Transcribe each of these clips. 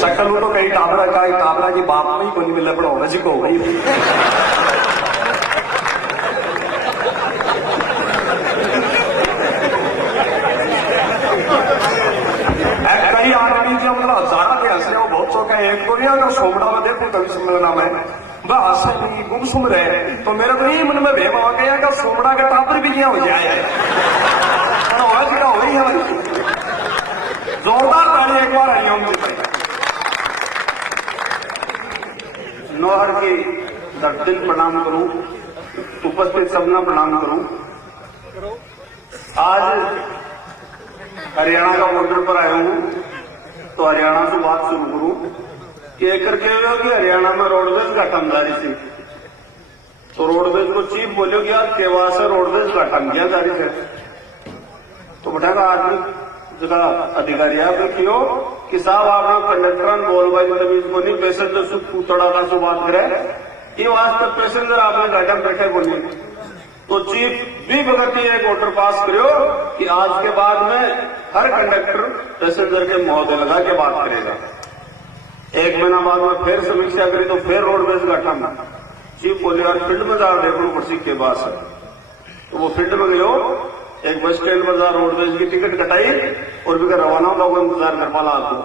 शकल तो कई टाबरा की बाप में ही कोई मिले पड़ो जी को भाई कई आदमी जो मतलब हजारा के हंसने वो बहुत चौके हैं। एक तो नहीं अगर सोमड़ा में देखो कवि सम्मेलन में वह हंसे नहीं गुमसुम रहे तो मेरे को ही मन में भेम आ गया कि सोमड़ा का टापर भी क्या हो जाए। हो है जोरदार ताली एक बार आई हूं। नौहर की दिल प्रणाम करूं, उपस्थित सबना प्रणाम करूं। आज हरियाणा का बॉर्डर पर आया हूं तो हरियाणा से बात शुरू करूं कि एक करके कि हरियाणा में रोडवेज का कामदारी थी तो रोडवेज को चीफ बोलो कि यार केवा से रोडवेज का काम किया जारी है तो बैठा आदमी जगह अधिकारी आप क्यों कि साहब आपने कंडक्टर बोल भाई मतलब इसको नहीं पैसेंजर से पूतड़ा का से बात करे ये वास्ते पैसेंजर आपने गाड़ी में बैठे को नहीं तो चीफ भी बगती एक ऑर्डर पास करो कि आज के बाद में हर कंडक्टर पैसेंजर के महोदय लगा के बात करेगा। एक महीना बाद में फिर समीक्षा करी तो फिर रोडवेज का काम चीफ बोले यार फील्ड में जा देखो पड़सी के पास तो वो फील्ड में गयो एक बस स्टैंड पर जा रोडवेज की टिकट कटाई और भी रवाना होगा वो इंतजार कर पाला आपको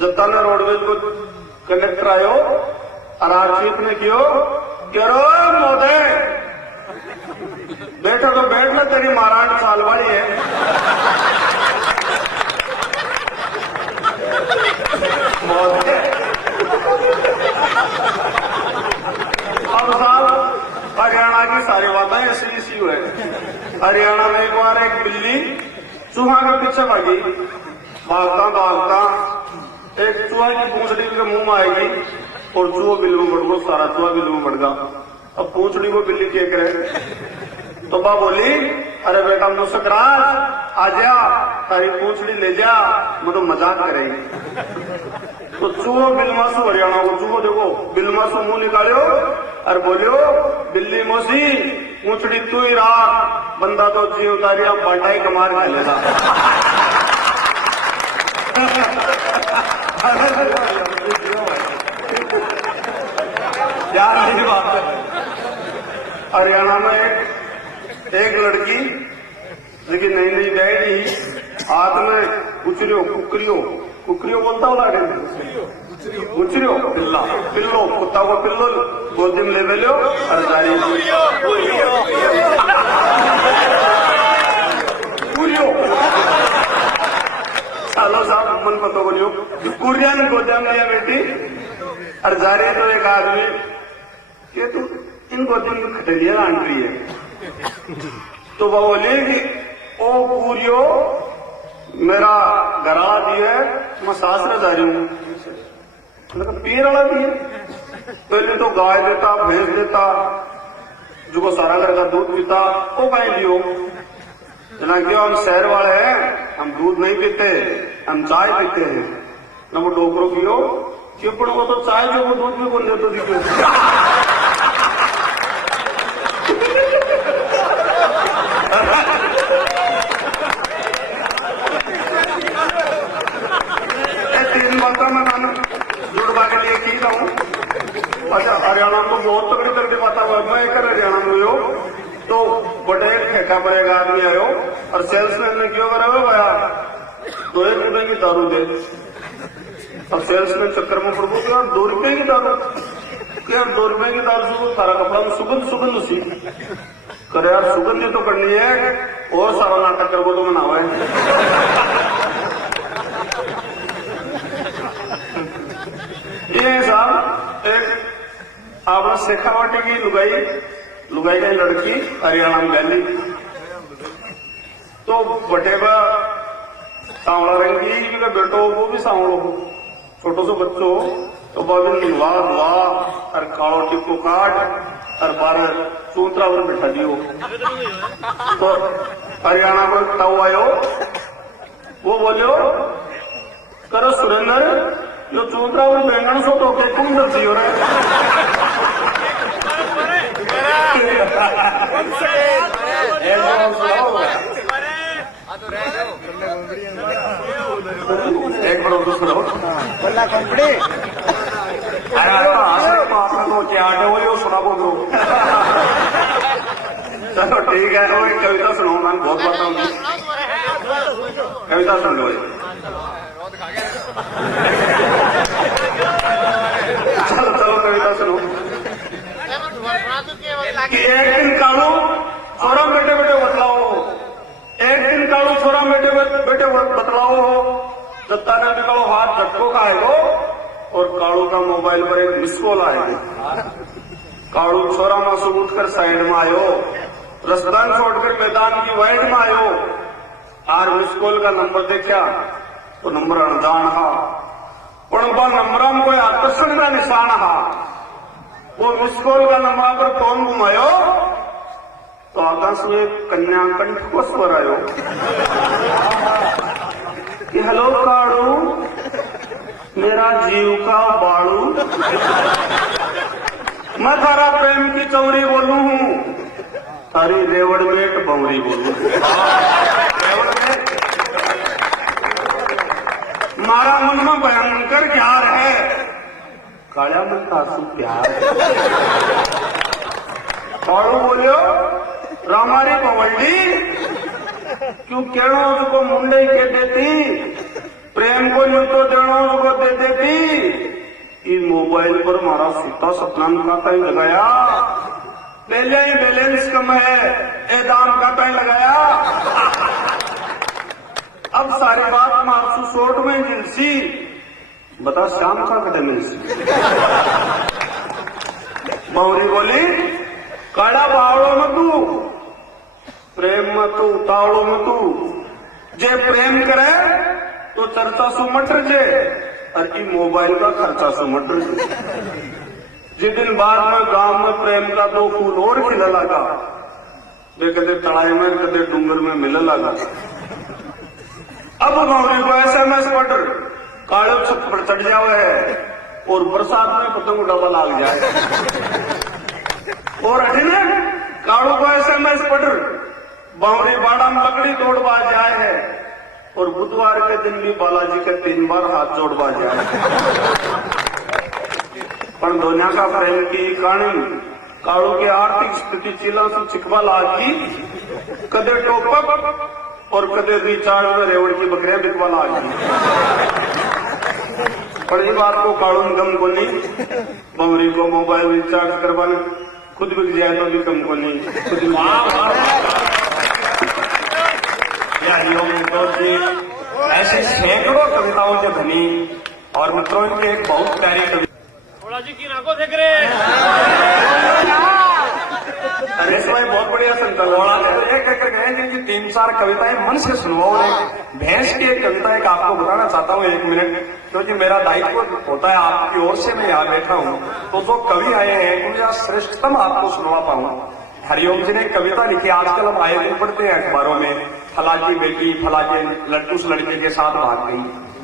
जब तक रोडवेज को कंडक्टर आयो और आज चीफ ने क्यों महोदय बैठो तो बैठ लो तेरी महाराज साल वाली है। अब साहब हरियाणा की सारी बातें ऐसी है। हरियाणा में एक बार एक बिल्ली चूहा के पीछे भागी भागता भागता एक चूहा की पूंछड़ी के मुंह में आएगी और चूहा बिल्ली में बढ़ गो सारा चूहा बिल्ली में बढ़ गया। अब पूंछड़ी को बिल्ली क्या करे तो बा बोली अरे बेटा मुस्कराज आ जा तारी पूंछड़ी ले जा मैं तो मजाक करेगी तो चूहो बिलमासू हरियाणा को चूहो देखो बिलमासू मुंह निकालो और बोलियो बिल्ली मोसी पूंछड़ी तू ही रहा बंदा तो जी उतारी अब बाटाई कमार खेलेगा। यार मेरी बात है हरियाणा में एक लड़की लेकिन नई नई गई हाथ में कुकरियो बोलता हो लागे गुचरियो पिल्लो कुत्ता को पिल्लो गोदी में ले लो और जारी सालो साहब मन पता बोलियो कुरिया ने गोदाम लिया बेटी और जा रही तो एक आदमी ये तो इन गोदियों की खटेलियां आंट रही है तो वो बोले कि ओ पूरियो मेरा घरा दिए मैं सासरे जा रही हूँ पीर वाला भी है पहले तो गाय देता भैंस देता जो को सारा घर का दूध पीता वो गाय लियो जना क्यों हम शहर वाले हैं हम दूध नहीं पीते हम चाय पीते हैं न वो डोकरो पियो क्यों पड़ो वो तो चाय जो वो दूध भी बोल देते दिखे तीन बातों में मैं जुड़वा के लिए की हूँ। अच्छा हरियाणा को बहुत तगड़ी तगड़ी बात मैं एक हरियाणा में हो तो बड़े ठेका पर एक आदमी आयो और सेल्समैन ने क्यों करे भैया 2 रुपए की दारू दे और सेल्समैन चक्कर में पड़ गया 2 रुपए की दारू क्या 2 रुपए की दारू से सारा कपड़ा में सुगंध उसी करे यार सुगंध तो करनी है और सारा नाटक कर वो तो मनावा है। ये साहब एक आपने शेखावाटी की लुगाई की लड़की हरियाणा में गली तो बटेबा सांवला रंग की बेटो वो भी सांवलो छोटो सो बच्चो तो बाबिन वाह वाह और कालो टिप्पो काट और 12 चूंतरा पर बैठा दियो तो हरियाणा को ताऊ आयो वो बोलो करो सुरेंद्र जो चूंतरा और बैंगन सो तो के कौन दर्जी हो रहे एक बार दूसरा बोला कंपनी अरे आपने तो क्या वो सुना बोलो। चलो ठीक है, वो एक कविता सुनाऊं, मैं बहुत बताऊंगी। कविता सुन लो। चलो चलो कविता सुनो। कि एक दिन कालू छोरा बेटे बेटे बतलाओ, एक दिन कालू छोरा बेटे बेटे बतलाओ हो, दत्ता ने निकालो हाथ झटको का आएगो और कालू का मोबाइल पर एक मिस कॉल आएगा। कालू छोरा में सुबह उठकर साइड में आयो, रसदान छोड़कर मैदान की वाइड में आयो, आर मिस कॉल का नंबर देखा तो नंबर अनजान हा, पर नंबर में कोई आकर्षण का निशान हा। वो मिस कॉल का नंबर पर फोन घुमायो तो आकाश में कन्या कंठ को स्वर आयो कि हेलो काड़ू मेरा जीव का बाड़ू, मैं तारा प्रेम की चौरी बोलू हूँ, तारी रेवड़ मेट बमरी बोलू। मारा मन में भयंकर प्यार है, काला मन का आंसू प्यार। काड़ू बोलियो रामारी पवंडी क्यों केड़ो उसको मुंडे के देती, प्रेम को यूं तो देना उसको दे देती। इस मोबाइल पर मारा सीता सपनाम का टाइम लगाया, पहले ही बैलेंस कम है, ए दाम का टाइम लगाया। अब सारी बात मारसू शोट में जिलसी, बता शाम का कदम बहुरी बोली काड़ा बावड़ो में तू, प्रेम में तू उतावड़ो में तू, जे प्रेम करे तो चर्चा सुमटर जे और ई मोबाइल का खर्चा सुमटर जे। जिस दिन बाद में गांव में प्रेम का दो फूल और खिला लगा, वे कदे तड़ाई में कदे डूंगर में मिला लगा। अब गौरी को SMS पटर काले छत पर चढ़ जावे है और बरसात में पतंग डबा लाग जाए, और अठिने काड़ू को SMS पटर बावरी बाड़ा में लकड़ी तोड़वा जाए है और बुधवार के दिन भी बालाजी के 3 बार हाथ जोड़वा जाए। पर दुनिया का प्रेम की कहानी काड़ू की आर्थिक स्थिति चिला से चिकवा लागी, कदे टोपक और कदे रिचार्ज में रेवड़ की बकरियां बिकवा लागी। पर ये बात को काड़ू में गम को नहीं, बमरी को मोबाइल रिचार्ज करवाने खुद बिक जाए तो भी कम को नहीं, खुद ऐसे सैकड़ों कविताओं के धनी और मित्रों की एक बहुत प्यारी कविता जी की नाको देख रहे नरेश भाई बहुत बढ़िया संतलोड़ा ने तो एक एक गए जिनकी 3-4 कविताएं मन से सुनवाओ। भैंस की एक कविता एक आपको बताना चाहता हूँ 1 मिनट, क्योंकि मेरा दायित्व होता है आपकी ओर से मैं यहाँ बैठा हूँ तो जो कवि आए हैं उनका श्रेष्ठतम आपको सुनवा पाऊंगा। हरिओम जी ने कविता लिखी, आजकल हम आए दिन पढ़ते हैं अखबारों में, फला की बेटी फला के उस लड़के के साथ भाग गई,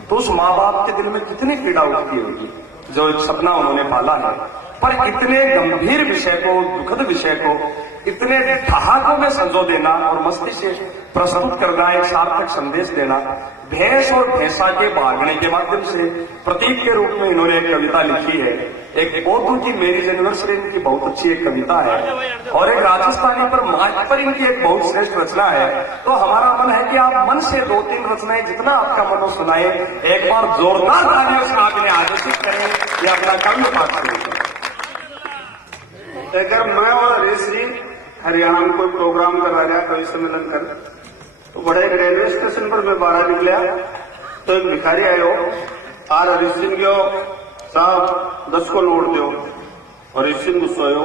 तो उस माँ बाप के दिल में कितनी पीड़ा उठती होगी जो एक सपना उन्होंने पाला है। पर इतने गंभीर विषय को, दुखद विषय को इतने ठहाकों में संजो देना और मस्ती से प्रस्तुत करना, एक सार्थक संदेश देना, भैंस और भैंसा के भागने के माध्यम से प्रतीक के रूप में इन्होंने एक कविता लिखी है। एक ओतू की मेरी यूनिवर्सिटी की बहुत अच्छी एक कविता है और एक राजस्थानी पर मार्च पर इनकी एक बहुत श्रेष्ठ रचना है। तो हमारा मन है कि आप मन से 2-3 रचनाएं जितना आपका मन सुनाए, एक बार जोरदार तालियों से आप इन्हें आकर्षित करें, ये अपना काव्य पाठ करें। अगर मैं और हरीश जी हरियाणा में कोई प्रोग्राम करा रहा कवि सम्मेलन कर, तो बड़े एक रेलवे स्टेशन पर मैं 12 निकलिया तो एक भिखारी आयो, आर हरीश सिंह गयो साहब 10 को नोट दो, और हरीश सिंह गुस्सा आयो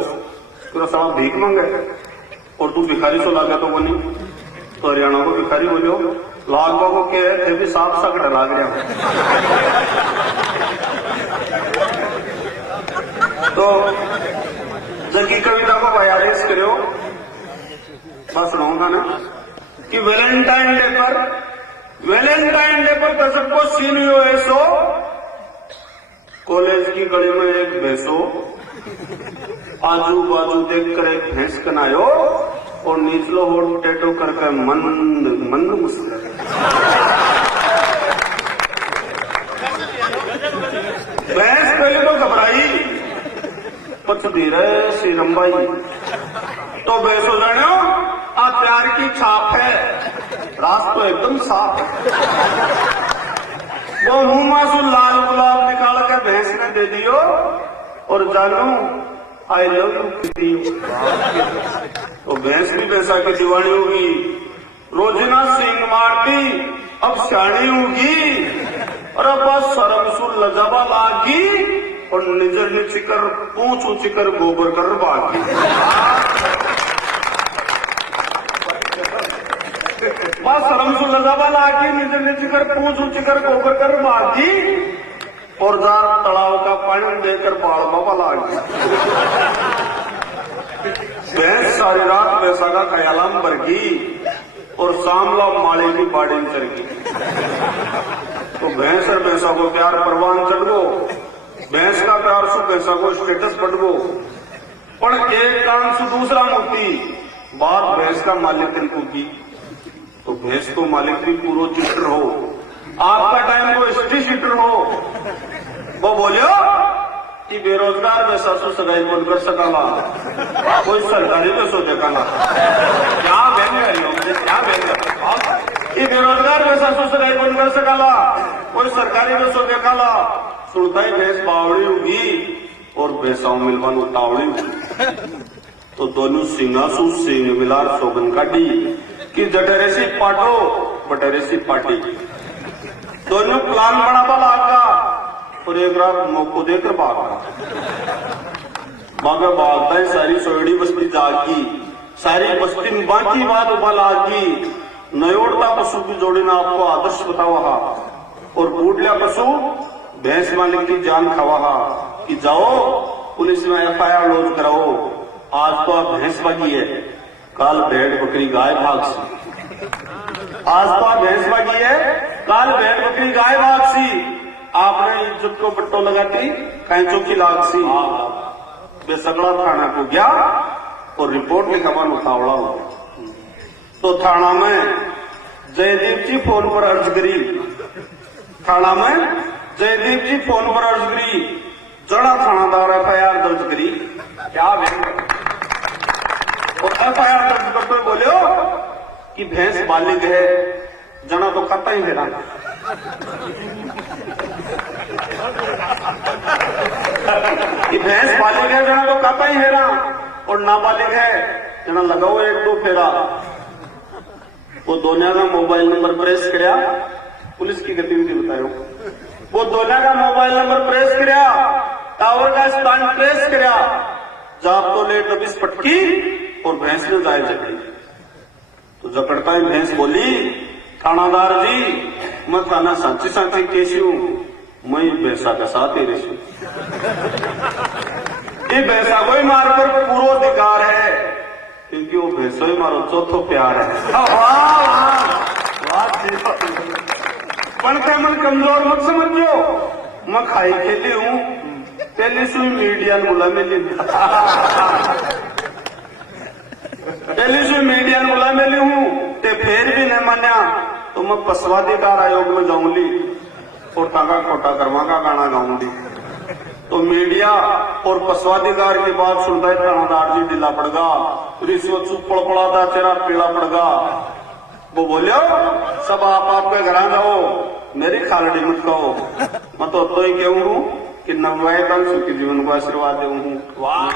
पूरा साहब भीख मांगे और तू भिखारी सो लागे तो वो नहीं, तो हरियाणा को भिखारी बोलियो लागवा को क्या है थे भी साफ सकट लाग रहा। तो जबकि कविता को बयारेस करो बस सुनाऊंगा ना कि वैलेंटाइन डे पर दशक को सीन हुई ऐसो, कॉलेज की गली में एक भैंसो, आजू बाजू देखकर एक भैंस कनायो और नीचलो होठ टेटो करके मंद मंद मुस्कुराए। धीरे सी रंबाई। तो बेसो जानो आ प्यार की छाप है, रात तो एकदम साफ है। वो मुंह मासू लाल गुलाब निकाल के भैंस ने दे दियो और जानू आई लव यू। तो भैंस भी पैसा की दीवानी होगी, रोजना सिंह मारती अब सियाणी होगी और अब शर्म सुर लजाबा लागी और निजर नीचे कर पूछ ऊंची कर गोबर कर बागी। बस शर्म सुर लजाबा लागी निजर नीचे कर पूछ ऊंची कर गोबर कर बागी और जार तालाब का पानी देकर बाल बाबा लागी। भैंस सारी रात पैसा का ख्यालम बरगी और सामला माले की बाड़ी में चढ़ गई। तो भैंस और भैंसा को प्यार परवान चढ़ गो, भैंस का प्यार सु भैंसा को स्टेटस बढ़ गो। पर एक कान से दूसरा मोती बात भैंस का मालिक तिलकू की। तो भैंस को मालिक भी पूरा चिटर हो, आपका टाइम को स्टी चिटर हो। वो बोलियो कि बेरोजगार में सरसों सगाई कौन कर सकाला, कोई सरकारी में सो देखाला। क्या महंगा क्या महंगा कि बेरोजगार में सरसों सगाई कौन कर सकाला, कोई सरकारी में सो देखाला। सुनता ही भैंस बावड़ी होगी और भैंसाओं मिलवान उतावड़ी होगी। तो दोनों सिंगासू सिंह मिलार सोगन काटी कि जटरे सी पाटो बटरे सी पाटी। दोनों प्लान बना लागा और एक रात मौको देकर भागा। मगर भागता है सारी सोयड़ी बस्ती जागी, सारी बस्ती में बाकी बात उबल आगी। नयोड़ता पशु की जोड़ी ने आपको आदर्श बतावा और बूट लिया पशु भैंस मालिक की जान खवाहा कि जाओ पुलिस में FIR लॉन्च कराओ। आज तो आप भैंस बागी है, काल भेड़ बकरी गाय भाग सी। आज तो आप भैंस बागी है, काल भेड़ बकरी गाय भाग सी। आपने इज्जत को बट्टो लगाती कैंचों की लाग सी। बेसगड़ा थाना को गया और रिपोर्ट लिखवा उतावड़ा हो। तो थाना में जयदीप जी फोन पर अर्ज करी, थाना में जयदीप जी फोन पर अर्ज करी, जड़ा थानादार FIR दर्ज करी। क्या और FIR दर्ज करते हुए बोले कि भैंस बालिग है, जना तो खाता ही है ना। कि भैंस बालिग है जना तो खाता ही है ना और नाबालिग है जना लगाओ 1-2 फेरा। वो दोनों का मोबाइल नंबर प्रेस कराया, पुलिस की गतिविधि बतायो। वो दोनों का मोबाइल नंबर प्रेस कराया, टावर का स्थान प्रेस कराया, जाप तो ले दबिस पटकी और भैंस ने जाए जकड़ी। तो जकड़ता ही भैंस बोली, थानादार जी मैं थाना सांची सांची कैसी हूं, मैं भैंसा का साथ ही रही। ये भैंसा को ही मार कर पूरा अधिकार है क्योंकि वो भैंसो ही मारो चौथो प्यार है। पण मन कमजोर मत समझो, मैं खाई खेली हूं, पहली सुई मीडिया बुला मिली, पहली सुई मीडिया बुला मिली हूं ते फिर भी नहीं मान्या तो मैं पशुआधिकार आयोग में जाऊंगी और टाका खोटा करवागा गाना गाऊंगी। तो मीडिया और पशुआधिकार की बात सुनता है थानादार जी ढीला पड़गा, रिश्वत चुप पड़ा था चेहरा पीला पड़गा। वो बोलियो सब आप आपके घर जाओ, मेरी खालड़ी मत कहो, मैं तो ही कहूँ कि नववाए का सुखी जीवन को आशीर्वाद दे। वाह।